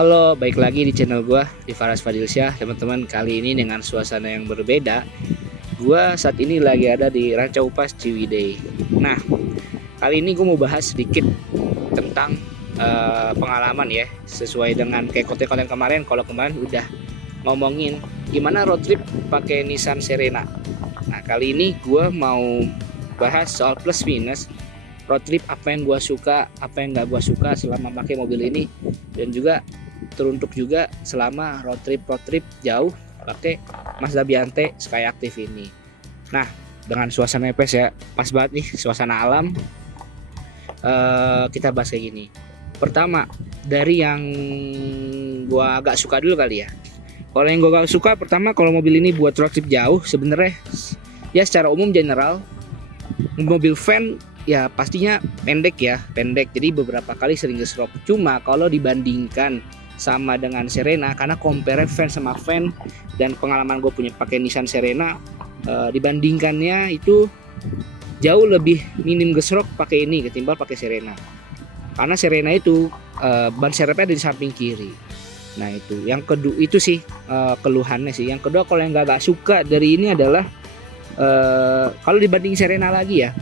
Halo, baik lagi di channel gua di Faras Fadilsyah, teman-teman. Kali ini dengan suasana yang berbeda. Gua saat ini lagi ada di Ranca Upas Ciwidey. Nah, kali ini gua mau bahas sedikit tentang pengalaman ya, sesuai dengan kayak konten-konten kemarin. Kalau kemarin udah ngomongin gimana road trip pakai Nissan Serena. Nah, kali ini gua mau bahas soal plus minus road trip, apa yang gua suka, apa yang nggak gua suka selama pakai mobil ini, dan juga teruntuk juga selama road trip jauh pakai Mazda Biante Sky Active ini. Nah, dengan suasana EPS ya, pas banget nih suasana alam. Kita bahas kayak gini. Pertama, dari yang gua agak suka dulu kali ya. Kalau yang gua gak suka, pertama, kalau mobil ini buat road trip jauh, sebenarnya ya secara umum general mobil van ya pastinya pendek, jadi beberapa kali sering gesrok. Cuma kalau dibandingkan sama dengan Serena, karena compare van sama van dan pengalaman gue punya pakai Nissan Serena, dibandingkannya itu jauh lebih minim gesrok pakai ini ketimbang pakai Serena. Karena Serena itu ban serepnya ada di samping kiri. Nah, itu yang kedua, itu sih keluhannya sih. Yang kedua, kalau yang gak suka dari ini adalah kalau dibanding Serena lagi ya,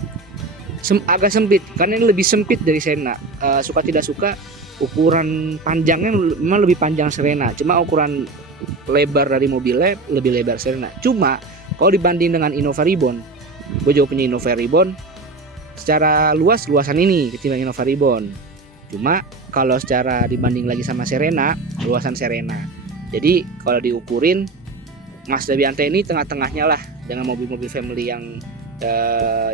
agak sempit, karena ini lebih sempit dari Serena. Suka tidak suka, ukuran panjangnya memang lebih panjang Serena, cuma ukuran lebar dari mobilnya lebih lebar Serena. Cuma kalau dibanding dengan Innova Reborn, gue juga punya Innova Reborn, secara luasan ini ketimbang Innova Reborn. Cuma kalau secara dibanding lagi sama Serena, luasan Serena. Jadi kalau diukurin, Mazda Biante ini tengah-tengahnya lah dengan mobil-mobil family yang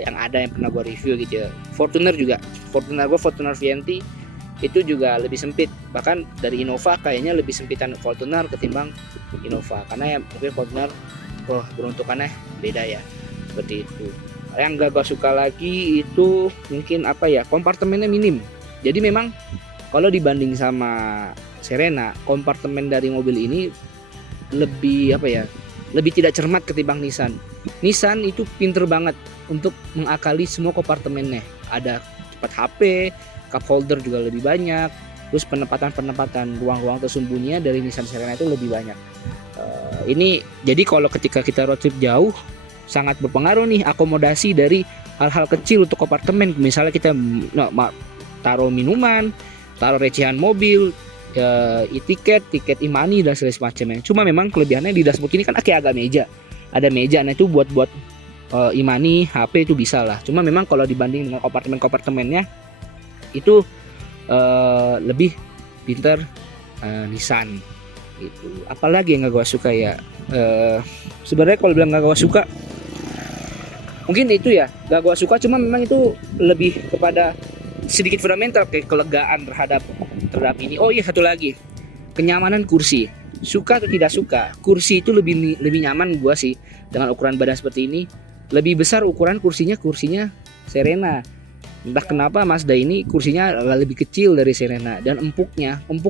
ada yang pernah gue review gitu ya. Fortuner juga, Fortuner VNT itu juga lebih sempit, bahkan dari Innova kayaknya lebih sempitan Fortuner ketimbang Innova, karena ya mungkin Fortuner beruntukannya beda ya, seperti itu. Yang gak gue suka lagi itu mungkin apa ya, kompartemennya minim. Jadi memang kalau dibanding sama Serena, kompartemen dari mobil ini lebih apa ya, lebih tidak cermat ketimbang Nissan. Nissan itu pinter banget untuk mengakali semua kompartemennya. Ada tempat HP, cup holder juga lebih banyak. Terus penempatan ruang-ruang tersembunyinya dari Nissan Serena itu lebih banyak. Ini jadi kalau ketika kita road trip jauh, sangat berpengaruh nih akomodasi dari hal-hal kecil untuk kompartemen. Misalnya kita taruh minuman, taruh recehan mobil, tiket e-money dan segala semacamnya. Cuma memang kelebihannya di dashboard ini kan kayak agak meja. Ada meja, nah itu buat e-money, HP itu bisa lah. Cuma memang kalau dibanding dengan kompartemennya itu lebih pinter Nissan gitu. Apalagi yang gak gue suka ya, sebenarnya kalau bilang gak gue suka, mungkin itu ya gak gue suka. Cuma memang itu lebih kepada sedikit fundamental, kayak kelegaan terhadap ini. Oh iya, satu lagi, kenyamanan kursi. Suka atau tidak suka, kursi itu lebih nyaman gua sih dengan ukuran badan seperti ini. Lebih besar ukuran kursinya Serena. Entah kenapa Mazda ini kursinya lebih kecil dari Serena, dan empuk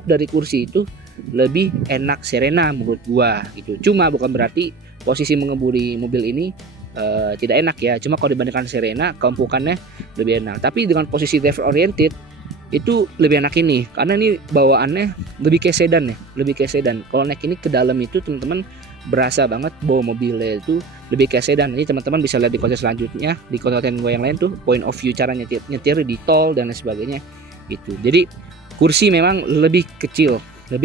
dari kursi itu lebih enak Serena menurut gua gitu. Cuma bukan berarti posisi mengemudi mobil ini tidak enak ya. Cuma kalau dibandingkan Serena, keempukannya lebih enak. Tapi dengan posisi driver oriented itu lebih enak ini, karena ini bawaannya lebih kayak sedan ya, Kalau naik ini ke dalam itu teman-teman berasa banget bawa mobilnya itu lebih kayak sedan. Jadi teman-teman bisa lihat di konten selanjutnya, di konten gue yang lain tuh, point of view cara nyetir di tol dan lain sebagainya gitu. Jadi kursi memang lebih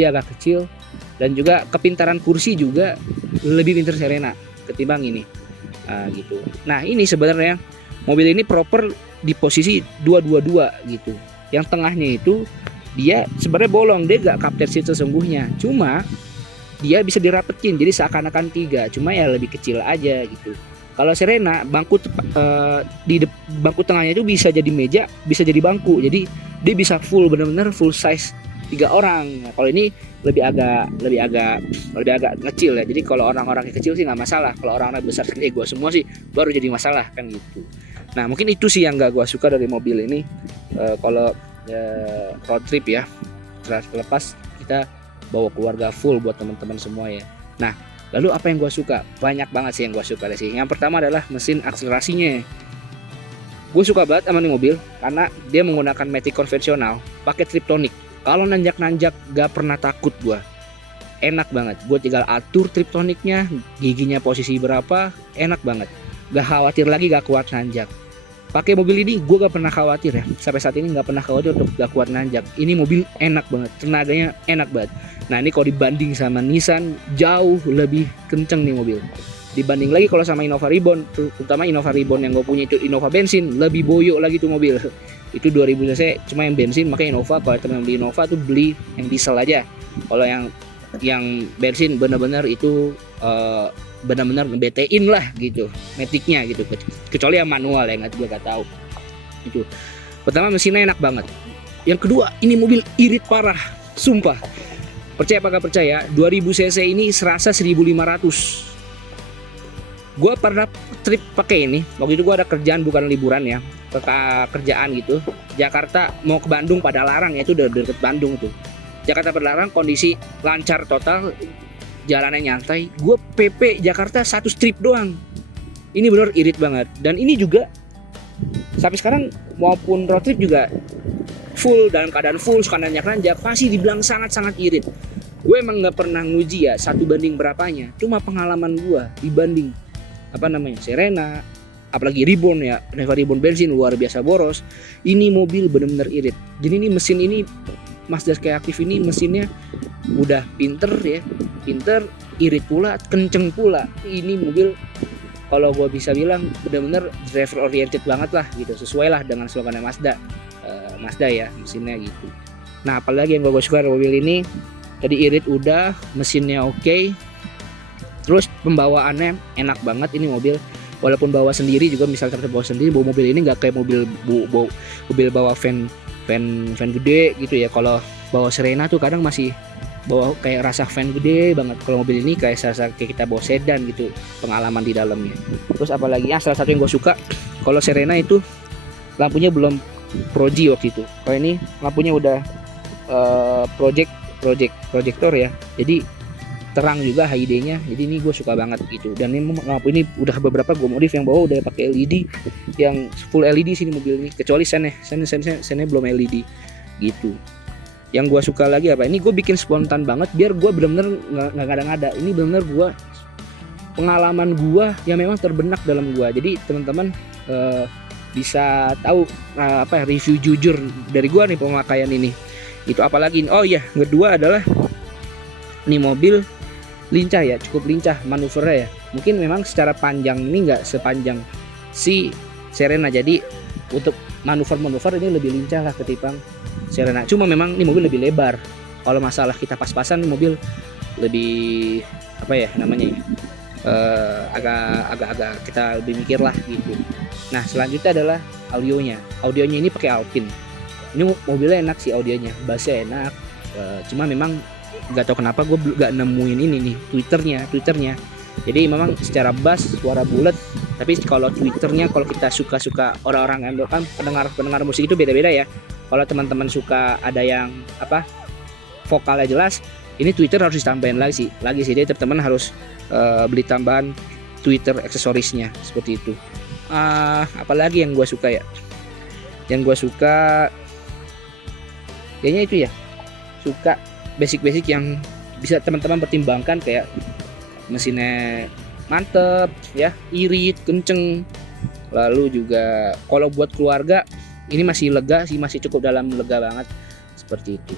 agak kecil, dan juga kepintaran kursi juga lebih pintar Serena ketimbang ini. Gitu. Nah, ini sebenarnya mobil ini proper di posisi 222 gitu. Yang tengahnya itu dia sebenarnya bolong, dia gak capture seat sesungguhnya, cuma dia bisa dirapetin jadi seakan-akan 3, cuma ya lebih kecil aja gitu. Kalau Serena bangku bangku tengahnya itu bisa jadi meja, bisa jadi bangku, jadi dia bisa benar-benar full size 3 orang. Nah, kalau ini lebih agak kecil ya. Jadi kalau orang-orang yang kecil sih nggak masalah, kalau orang-orang besar kayak gue semua sih baru jadi masalah kan gitu. Nah, mungkin itu sih yang gak gue suka dari mobil ini. Kalau road trip ya, terlepas kita bawa keluarga full buat teman-teman semua ya. Nah, lalu apa yang gue suka? Banyak banget sih yang gue suka sih. Yang pertama adalah mesin akselerasinya. Gue suka banget sama nih mobil karena dia menggunakan matic konvensional pakai Triptonic. Kalau nanjak-nanjak gak pernah takut gua. Enak banget. Gue tinggal atur triptoniknya, giginya posisi berapa, enak banget. Gak khawatir lagi gak kuat nanjak. Pakai mobil ini gue gak pernah khawatir ya. Sampai saat ini gak pernah khawatir untuk gak kuat nanjak. Ini mobil enak banget, tenaganya enak banget. Nah ini kalau dibanding sama Nissan jauh lebih kenceng nih mobil. Dibanding lagi kalau sama Innova Reborn, terutama Innova Reborn yang gue punya itu Innova bensin, lebih boyok lagi tuh mobil. Itu 2000 cc, cuma yang bensin makanya Innova. Kalau teman beli Innova tuh beli yang diesel aja. Kalau yang bensin benar-benar itu benar-benar nge-BT-in lah gitu, metiknya gitu. Kecuali yang manual ya, gue gak tahu. Itu. Pertama mesinnya enak banget. Yang kedua, ini mobil irit parah, sumpah. Percaya apa gak percaya, 2000 cc ini serasa 1500. Gue pernah trip pakai ini. Waktu itu gue ada kerjaan, bukan liburan ya, ke kerjaan gitu. Jakarta mau ke Bandung pada larang ya, itu udah deket Bandung tuh. Jakarta Padalarang kondisi lancar total, jalannya nyantai. Gue PP Jakarta 1 strip doang. Ini bener irit banget. Dan ini juga sampai sekarang maupun road trip juga full, dalam keadaan full, suka nanjak-nanjak, masih dibilang sangat-sangat irit. Gue emang nggak pernah nguji ya 1 banding berapanya. Cuma pengalaman gue dibanding Serena, apalagi Reborn ya, Innova Reborn bensin luar biasa boros. Ini mobil bener-bener irit. Jadi ini mesin ini Mazda Skyactiv ini mesinnya udah pinter ya, irit pula, kenceng pula. Ini mobil kalau gue bisa bilang benar-benar driver oriented banget lah gitu, sesuai lah dengan slogannya Mazda ya, mesinnya gitu. Nah apalagi yang gue suka dari mobil ini, tadi irit udah, mesinnya oke, terus pembawaannya enak banget. Ini mobil walaupun bawa sendiri juga, misalnya bawa sendiri, bawa mobil ini nggak kayak mobil bawa van gede gitu ya. Kalau bawa Serena tuh kadang masih bawa kayak rasa van gede banget. Kalau mobil ini kayak kita bawa sedan gitu, pengalaman di dalamnya. Terus apalagi salah satu yang gue suka, kalau Serena itu lampunya belum Pro-G waktu itu. Kalau ini lampunya udah projector ya, jadi terang juga HID-nya. Jadi ini gue suka banget gitu. Dan ini lampu ini udah beberapa gue modif yang bawa udah pakai LED, yang full LED sini mobil ini, kecuali sennya belum LED gitu. Yang gue suka lagi apa? Ini gue bikin spontan banget biar gue bener-bener nggak ngada-ngada. Ini bener-bener gue pengalaman gue yang memang terbenak dalam gue. Jadi teman-teman bisa tahu review jujur dari gue nih pemakaian ini. Itu apalagi? Oh iya, kedua adalah ini mobil lincah ya, cukup lincah manuvernya ya. Mungkin memang secara panjang ini nggak sepanjang si Serena, jadi untuk manuver ini lebih lincah lah ketimbang Serena. Cuma memang ini mobil lebih lebar. Kalau masalah kita pas-pasan, ini mobil lebih agak kita lebih mikir lah gitu. Nah selanjutnya adalah audionya ini pakai Alpine. Ini mobilnya enak sih, audionya bassnya enak. Cuma memang nggak tahu kenapa gue nggak nemuin ini nih twitternya. Jadi memang secara bass suara bulat, tapi kalau twitternya, kalau kita suka orang-orang yang kan pendengar musik itu beda-beda ya. Kalau teman-teman suka ada yang vokalnya jelas, ini Twitter harus ditambahin lagi sih. Jadi teman-teman harus beli tambahan Twitter aksesorisnya seperti itu. Apalagi yang gue suka ya, kayaknya itu ya, suka basic yang bisa teman-teman pertimbangkan, kayak mesinnya mantep ya, irit, kenceng. Lalu juga kalau buat keluarga ini masih lega sih, masih cukup dalam lega banget seperti itu.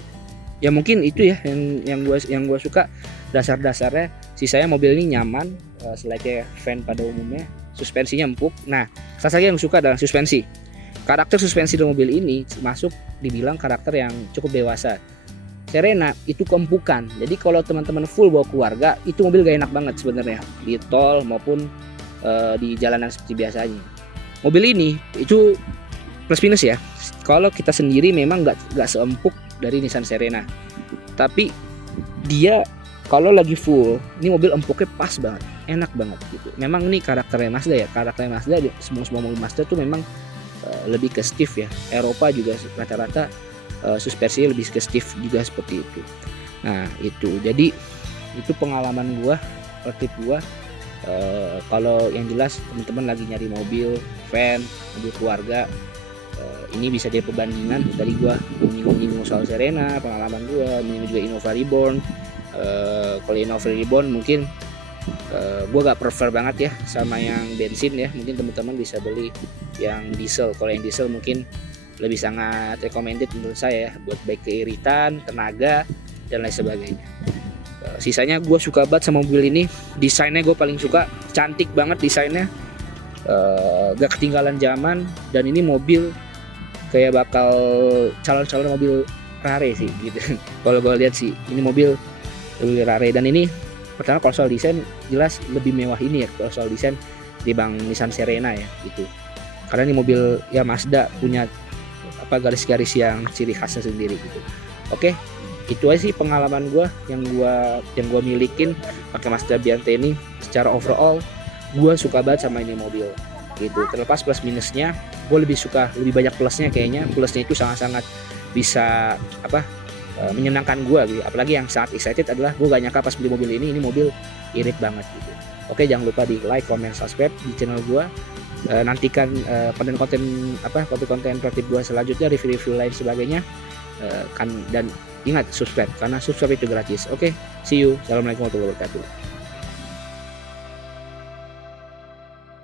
Ya mungkin itu ya yang gue suka dasar-dasarnya. Sisanya mobil ini nyaman, selain van pada umumnya, suspensinya empuk. Nah, salah satu yang suka adalah suspensi. Karakter suspensi di mobil ini masuk dibilang karakter yang cukup dewasa. Serena itu keempukan. Jadi kalau teman-teman full bawa keluarga, itu mobil gak enak banget sebenarnya di tol maupun di jalanan seperti biasanya. Mobil ini itu plus minus ya. Kalau kita sendiri memang nggak seempuk dari Nissan Serena. Tapi dia kalau lagi full, ini mobil empuknya pas banget, enak banget gitu. Memang ini karakternya Mazda ya. Karakternya Mazda, semua mobil Mazda tuh memang lebih ke stiff ya. Eropa juga rata-rata suspensinya lebih ke stiff juga seperti itu. Nah itu, jadi itu pengalaman gua, tip gua. Kalau yang jelas teman-teman lagi nyari mobil van, mobil keluarga, Ini bisa jadi perbandingan. Tadi gue menyinggung soal Serena, pengalaman gue, menyinggung juga Innova Reborn. Kalau Innova Reborn mungkin gue gak prefer banget ya sama yang bensin ya. Mungkin teman-teman bisa beli yang diesel. Kalau yang diesel mungkin lebih sangat recommended menurut saya ya, buat baik keiritan, tenaga, dan lain sebagainya. Sisanya gue suka banget sama mobil ini. Desainnya gue paling suka, cantik banget desainnya, gak ketinggalan zaman. Dan ini mobil kayak bakal calon-calon mobil rare sih gitu. Kalau gue lihat sih ini mobil rare. Dan ini pertama kalau soal desain jelas lebih mewah ini ya kalau soal desain dibanding Nissan Serena ya gitu. Karena ini mobil ya Mazda punya garis-garis yang ciri khasnya sendiri gitu. Oke, itu aja sih pengalaman gue yang gue milikin pakai Mazda Biante ini. Secara overall gue suka banget sama ini mobil gitu. Terlepas plus minusnya, gue lebih banyak plusnya kayaknya. Plusnya itu sangat-sangat bisa menyenangkan gue gitu. Apalagi yang sangat excited adalah gue gak nyangka pas beli mobil ini mobil irit banget gitu. Oke, jangan lupa di like, comment, subscribe di channel gue. Nantikan konten-konten produktif gue selanjutnya, review-review lain sebagainya. Dan ingat subscribe karena subscribe itu gratis. Oke, see you. Assalamualaikum warahmatullahi wabarakatuh.